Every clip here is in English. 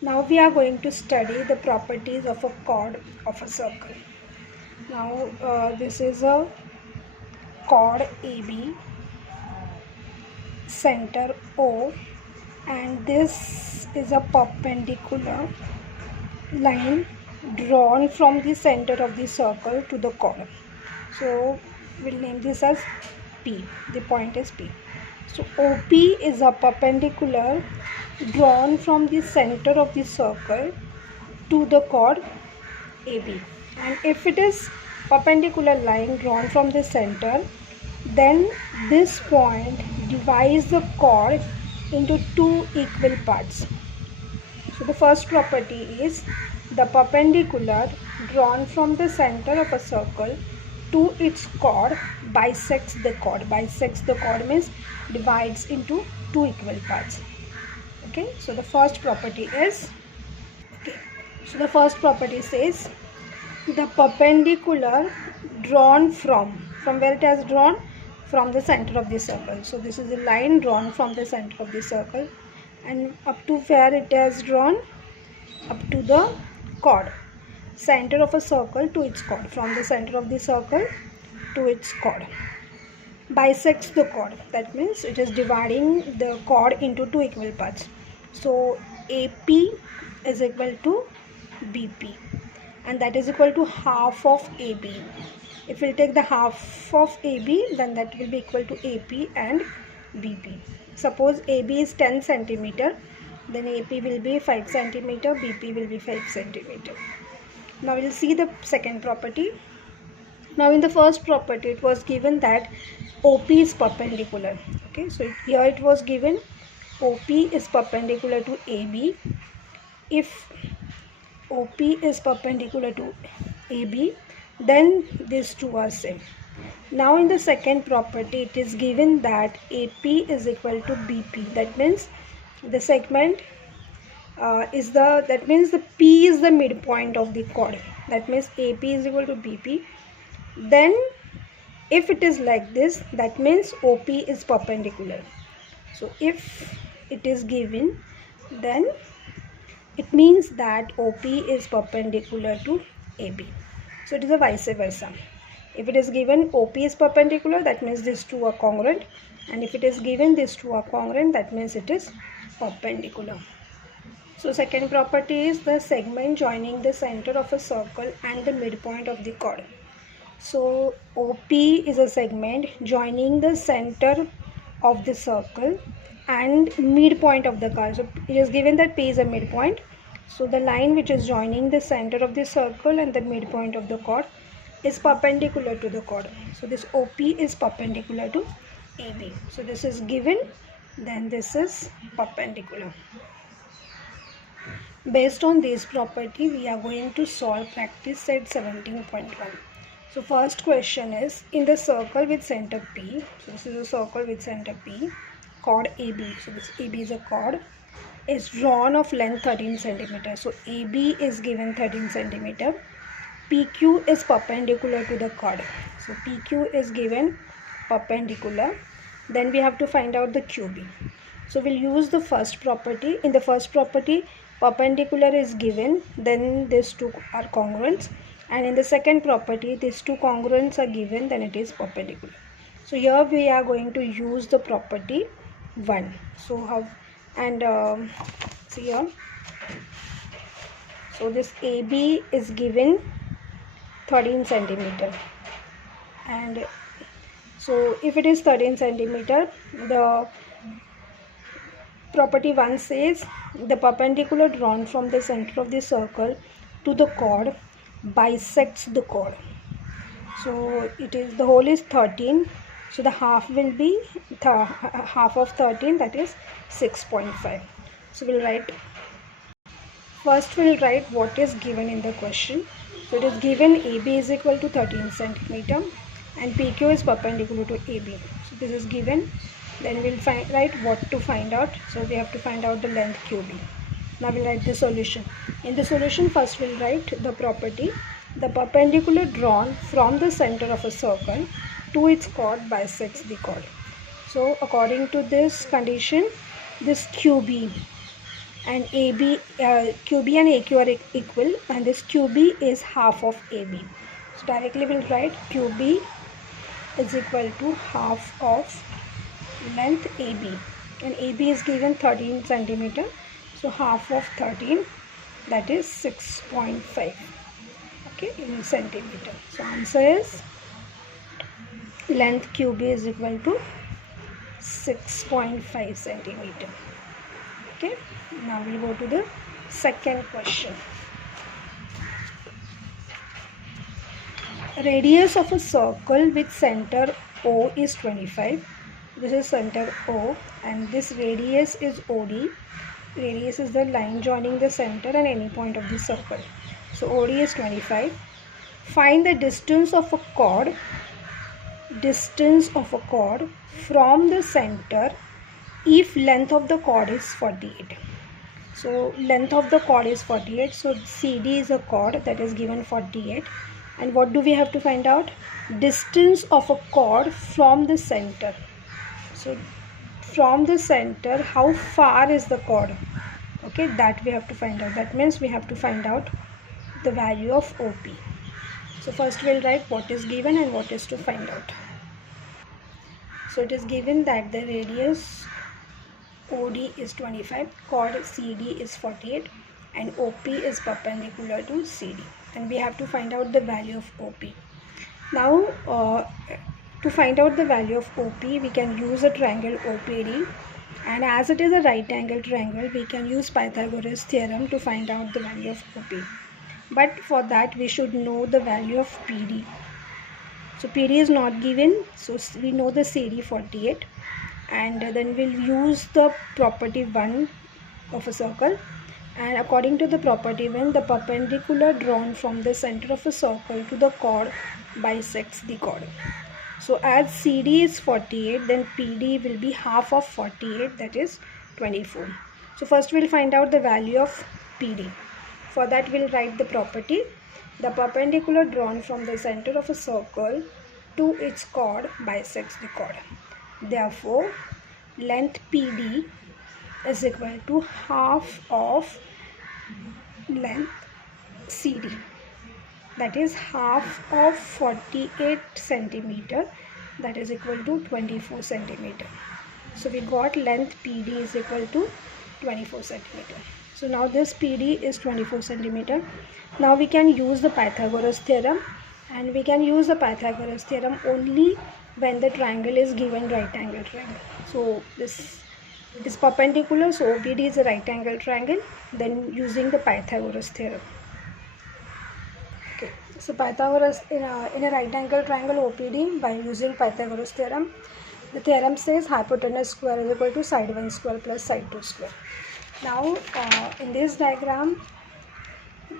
Now we are going to study the properties of a chord of a circle. Now this is a chord AB, center O, and this is a perpendicular line drawn from the center of the circle to the chord. So we'll name this as P. The point is P. So OP is a perpendicular drawn from the center of the circle to the chord AB. And if it is perpendicular line drawn from the center, then this point divides the chord into two equal parts. So the first property is the perpendicular drawn from the center of a circle to its chord bisects the chord. Bisects the chord means divides into two equal parts. Okay, so the first property is, so the first property says the perpendicular drawn from where it has drawn, from the center of the circle. So this is a line drawn from the center of the circle and up to where it has drawn, up to the chord, center of a circle to its chord, from the center of the circle to its chord, bisects the chord. That means it is dividing the chord into two equal parts. So AP is equal to BP, and that is equal to half of AB. If we'll take the half of AB, then that will be equal to AP and BP. Suppose AB is 10 centimeter, then AP will be 5 centimeter, BP will be 5 centimeter. Now we'll see the second property. Now in the first property it was given that OP is perpendicular. Okay, so here it was given OP is perpendicular to AB. If OP is perpendicular to AB, then these two are same. Now in the second property it is given that AP is equal to BP. That means the segment that means the P is the midpoint of the chord. That means AP is equal to BP. Then if it is like this, that means OP is perpendicular. So if it is given, then it means that OP is perpendicular to AB. So it is a vice versa. If it is given OP is perpendicular, that means these two are congruent, and if it is given these two are congruent, that means it is perpendicular. So second property is the segment joining the center of a circle and the midpoint of the chord. So OP is a segment joining the center of the circle and midpoint of the chord. So it is given that P is a midpoint. So the line which is joining the center of the circle and the midpoint of the chord is perpendicular to the chord. So this OP is perpendicular to AB. So this is given, then this is perpendicular. Based on this property, we are going to solve practice set 17.1. So first question is, in the circle with center P, so this is a circle with center P, chord AB, so this AB is a chord, is drawn of length 13 centimeter. So AB is given 13 centimeter. PQ is perpendicular to the chord. So PQ is given perpendicular. Then we have to find out the QB. So we'll use the first property. In the first property, perpendicular is given, then these two are congruents, and in the second property these two congruents are given, then it is perpendicular. So here we are going to use the property 1. So how, and see here, so this AB is given 13 centimeter, and so if it is 13 centimeter, the property 1 says the perpendicular drawn from the center of the circle to the chord bisects the chord. So it is, the whole is 13. So the half will be half of 13, that is 6.5. So we'll write, first we'll write what is given in the question. So it is given AB is equal to 13 centimeter and PQ is perpendicular to AB. So this is given. Then we'll write what to find out. So we have to find out the length QB. Now we'll write the solution. In the solution, first we'll write the property. The perpendicular drawn from the center of a circle to its chord bisects the chord. So according to this condition, this QB and QB and AQ are equal, and this QB is half of AB. So directly we'll write QB is equal to half of length AB, and AB is given 13 centimeter, so half of 13, that is 6.5, okay, in centimeter. So answer is length QB is equal to 6.5 centimeter. Okay, now we'll go to the second question. Radius of a circle with center O is 25. This is center O, and this radius is OD. Radius is the line joining the center and any point of the circle. So OD is 25. Find the distance of a chord from the center if length of the chord is 48. So length of the chord is 48, so CD is a chord that is given 48, and what do we have to find out? Distance of a chord from the center. So from the center, how far is the chord? Okay, that we have to find out. That means we have to find out the value of OP. So first we'll write what is given and what is to find out. So it is given that the radius OD is 25, chord CD is 48, and OP is perpendicular to CD, and we have to find out the value of OP. Now to find out the value of OP, we can use a triangle OPD, and as it is a right angle triangle, we can use Pythagoras theorem to find out the value of OP. But for that we should know the value of PD. So PD is not given, so we know the CD 48, and then we'll use the property 1 of a circle, and according to the property 1, the perpendicular drawn from the center of a circle to the chord bisects the chord. So as CD is 48, then PD will be half of 48, that is 24. So first we'll find out the value of PD. For that we'll write the property: the perpendicular drawn from the center of a circle to its chord bisects the chord. Therefore, length PD is equal to half of length CD, that is half of 48 centimeter, that is equal to 24 centimeter. So we got length PD is equal to 24 centimeter. So now this PD is 24 centimeter. Now we can use the Pythagoras theorem, and we can use the Pythagoras theorem only when the triangle is given right angle triangle. So this is perpendicular, so OPD is a right angle triangle, then using the Pythagoras theorem. Okay, so Pythagoras in a right angle triangle OPD, by using Pythagoras theorem, the theorem says hypotenuse square is equal to side 1 square plus side 2 square. Now in this diagram,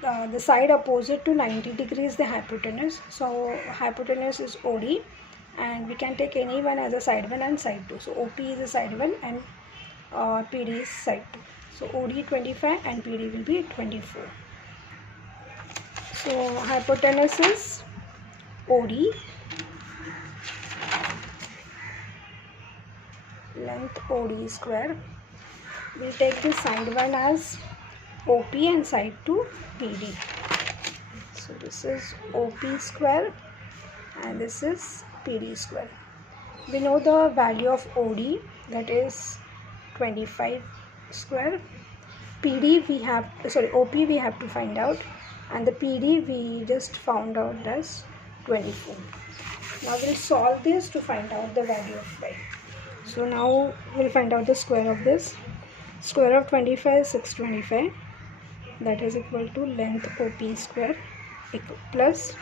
the side opposite to 90 degrees the hypotenuse, so hypotenuse is OD, and we can take any one as a side 1 and side 2. So OP is a side 1 and PD is side 2. So OD 25 and PD will be 24. So hypotenuse is OD, length OD square. We'll take the side 1 as OP and side 2 PD. So this is OP square and this is PD square. We know the value of OD, that is 25 square. OP we have to find out, and the PD we just found out as 24. Now we'll solve this to find out the value of y. So now we'll find out the square of this. Square of 25 is 625, that is equal to length OP square plus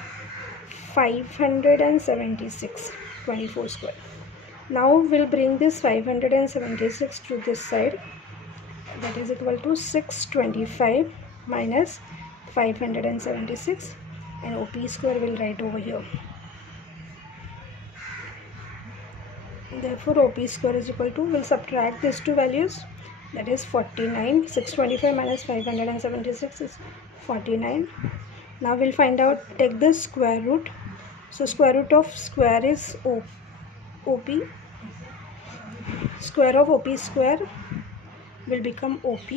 576, 24 square. Now we'll bring this 576 to this side, that is equal to 625 minus 576, and OP square will write over here. Therefore OP square is equal to, we'll subtract these two values, that is 49. 625 minus 576 is 49. Now we'll find out, take the square root. So square root of square is OP. Square of OP square will become OP,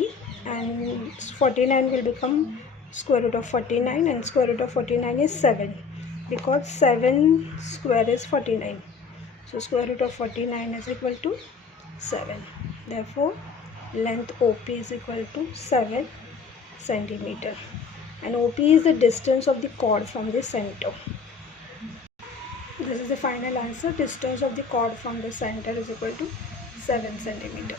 and 49 will become square root of 49, and square root of 49 is 7, because 7 square is 49. So square root of 49 is equal to 7. Therefore, length OP is equal to 7 centimeter, and OP is the distance of the chord from the center. This is the final answer. Distance of the chord from the center is equal to 7 centimeter.